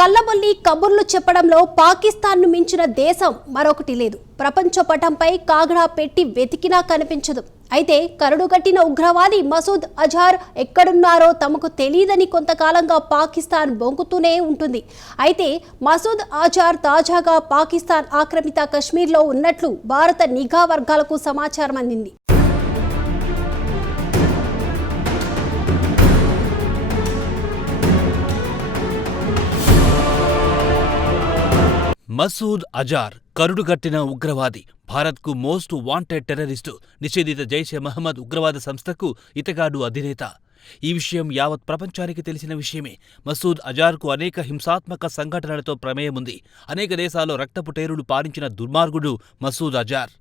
కల్లబొల్లి కబుర్లు చెప్పడంలో పాకిస్తాన్ను మించిన దేశం మరొకటి లేదు. ప్రపంచ పటంపై కాగడా పెట్టి వెతికినా కనిపించదు. అయితే కరడుగట్టిన ఉగ్రవాది మసూద్ అజార్ ఎక్కడున్నారో తమకు తెలియదని కొంతకాలంగా పాకిస్తాన్ బొంకుతూనే ఉంటుంది. అయితే మసూద్ అజార్ తాజాగా పాకిస్తాన్ ఆక్రమిత కశ్మీర్లో ఉన్నట్లు భారత నిఘా వర్గాలకు సమాచారం అందింది. మసూద్ అజార్ కరుడుగట్టిన ఉగ్రవాది, భారత్కు మోస్ట్ వాంటెడ్ టెర్రరిస్టు, నిషేధిత జైషే మహమ్మద్ ఉగ్రవాద సంస్థకు ఇతగాడు అధినేత. ఈ విషయం యావత్ ప్రపంచానికి తెలిసిన విషయమే. మసూద్ అజార్కు అనేక హింసాత్మక సంఘటనలతో ప్రమేయముంది. అనేక దేశాల్లో రక్తపుటేరులు పారించిన దుర్మార్గుడు మసూద్ అజార్.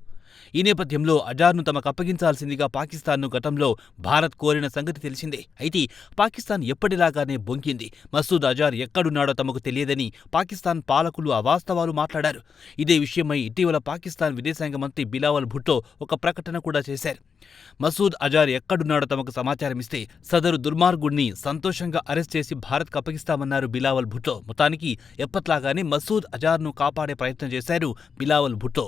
ఈ నేపథ్యంలో అజార్ను తమకు అప్పగించాల్సిందిగా పాకిస్తాన్ను గతంలో భారత్ కోరిన సంగతి తెలిసిందే. అయితే పాకిస్తాన్ ఎప్పటిలాగానే బొంకింది. మసూద్ అజార్ ఎక్కడున్నాడో తమకు తెలియదని పాకిస్తాన్ పాలకులు అవాస్తవాలు మాట్లాడారు. ఇదే విషయమై ఇటీవల పాకిస్తాన్ విదేశాంగ మంత్రి బిలావల్ భుట్టో ఒక ప్రకటన కూడా చేశారు. మసూద్ అజార్ ఎక్కడున్నాడో తమకు సమాచారం ఇస్తే సదరు దుర్మార్గుడిని సంతోషంగా అరెస్ట్ చేసి భారత్కు అప్పగిస్తామన్నారు బిలావల్ భుట్టో. మొత్తానికి ఎప్పట్లాగానే మసూద్ అజార్ను కాపాడే ప్రయత్నం చేశారు బిలావల్ భుట్టో.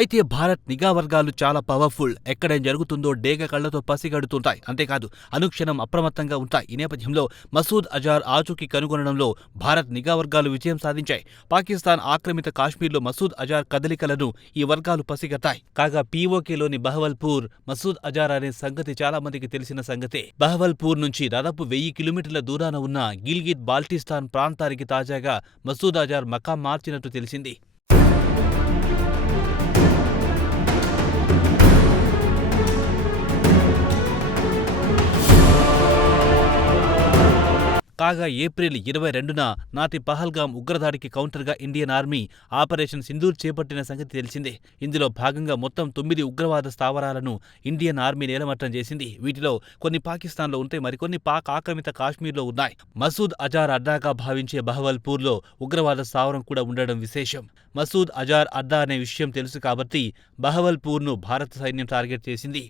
అయితే భారత్ నిఘా వర్గాలు చాలా పవర్ఫుల్. ఎక్కడేం జరుగుతుందో డేగ కళ్లతో పసిగడుతుంటాయి. అంతేకాదు అనుక్షణం అప్రమత్తంగా ఉంటాయి. ఈ నేపథ్యంలో మసూద్ అజార్ ఆచూకీ కనుగొనడంలో భారత్ నిఘా వర్గాలు విజయం సాధించాయి. పాకిస్తాన్ ఆక్రమిత కాశ్మీర్లో మసూద్ అజార్ కదలికలను ఈ వర్గాలు పసిగట్టాయి. కాగా పీఓకేలోని బహవల్పూర్ మసూద్ అజార్ అనే సంగతి చాలా మందికి తెలిసిన సంగతే. బహవల్పూర్ నుంచి దాదాపు 1000 కిలోమీటర్ల దూరాన ఉన్న గిల్గిత్ బాల్టిస్తాన్ ప్రాంతానికి తాజాగా మసూద్ అజార్ మకాం మార్చినట్టు తెలిసింది. కాగా ఏప్రిల్ 22న నాటి పహల్గాం ఉగ్రదాడికి కౌంటర్గా ఇండియన్ ఆర్మీ ఆపరేషన్ సింధూర్ చేపట్టిన సంగతి తెలిసిందే. ఇందులో భాగంగా మొత్తం 9 ఉగ్రవాద స్థావరాలను ఇండియన్ ఆర్మీ నేలమట్టం చేసింది. వీటిలో కొన్ని పాకిస్తాన్లో ఉంటే మరికొన్ని పాక్ ఆక్రమిత కాశ్మీర్లో ఉన్నాయి. మసూద్ అజార్ అడ్డాగా భావించే బహవల్పూర్లో ఉగ్రవాద స్థావరం కూడా ఉండడం విశేషం. మసూద్ అజార్ అడ్డా అనే విషయం తెలుసు కాబట్టి బహవల్పూర్ను భారత సైన్యం టార్గెట్ చేసింది.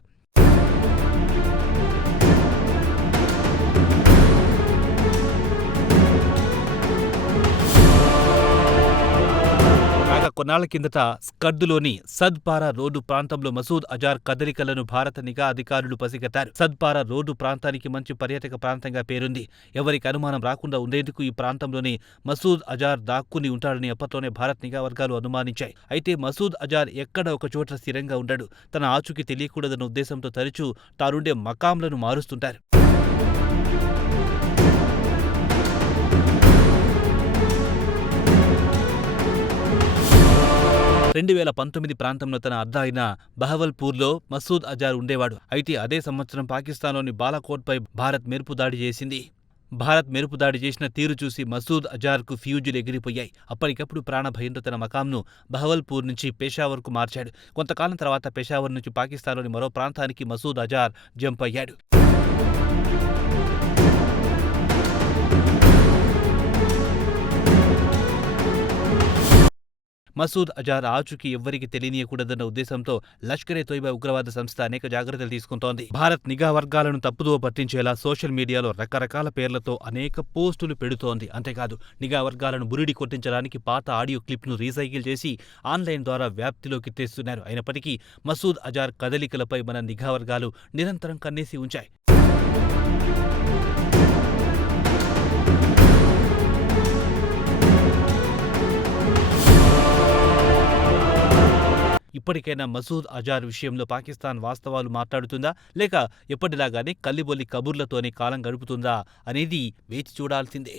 కొన్నాళ్ల కిందట స్కర్దులోని సద్పారా రోడ్డు ప్రాంతంలో మసూద్ అజార్ కదలికలను భారత నిఘా అధికారులు పసిగట్టారు. సద్పారా రోడ్డు ప్రాంతానికి మంచి పర్యాటక ప్రాంతంగా పేరుంది. ఎవరికి అనుమానం రాకుండా ఉండేందుకు ఈ ప్రాంతంలోనే మసూద్ అజార్ దాక్కుని ఉంటాడని అప్పట్లోనే భారత్ నిఘా వర్గాలు అనుమానించాయి. అయితే మసూద్ అజార్ ఎక్కడ ఒక చోట స్థిరంగా ఉండడు. తన ఆచూకీ తెలియకూడదన్న ఉద్దేశంతో తరచూ తానుండే మకాంలను మారుస్తుంటారు. 2019 ప్రాంతంలో తన అడ్డా అయిన బహవల్పూర్లో మసూద్ అజార్ ఉండేవాడు. అయితే అదే సంవత్సరం పాకిస్తాన్లోని బాలాకోట్పై భారత్ మెరుపు దాడి చేసింది. భారత్ మెరుపు దాడి చేసిన తీరు చూసి మసూద్ అజార్కు ఫ్యూజులు ఎగిరిపోయాయి. అప్పటికప్పుడు ప్రాణభయంతో తన మకాంను బహవల్పూర్ నుంచి పెషావర్కు మార్చాడు. కొంతకాలం తర్వాత పెషావర్ నుంచి పాకిస్తాన్లోని మరో ప్రాంతానికి మసూద్ అజార్ జంప్ అయ్యాడు. మసూద్ అజార్ ఆచూకీ ఎవ్వరికి తెలియనీయకూడదన్న ఉద్దేశంతో లష్కరే తోయిబా ఉగ్రవాద సంస్థ అనేక జాగ్రత్తలు తీసుకుంటోంది. భారత్ నిఘా వర్గాలను తప్పుదోవ పట్టించేలా సోషల్ మీడియాలో రకరకాల పేర్లతో అనేక పోస్టులు పెడుతోంది. అంతేకాదు నిఘా వర్గాలను బురిడి కొట్టించడానికి పాత ఆడియో క్లిప్ను రీసైకిల్ చేసి ఆన్లైన్ ద్వారా వ్యాప్తిలోకి తెస్తున్నారు. అయినప్పటికీ మసూద్ అజార్ కదలికలపై మన నిఘా వర్గాలు నిరంతరం కన్నేసి ఉంచాయి. ఇప్పటికైనా మసూద్ అజార్ విషయంలో పాకిస్తాన్ వాస్తవాలు మాట్లాడుతుందా లేక ఎప్పటిలాగానే కల్లిబొల్లి కబుర్లతోనే కాలం గడుపుతుందా అనేది వేచి చూడాల్సిందే.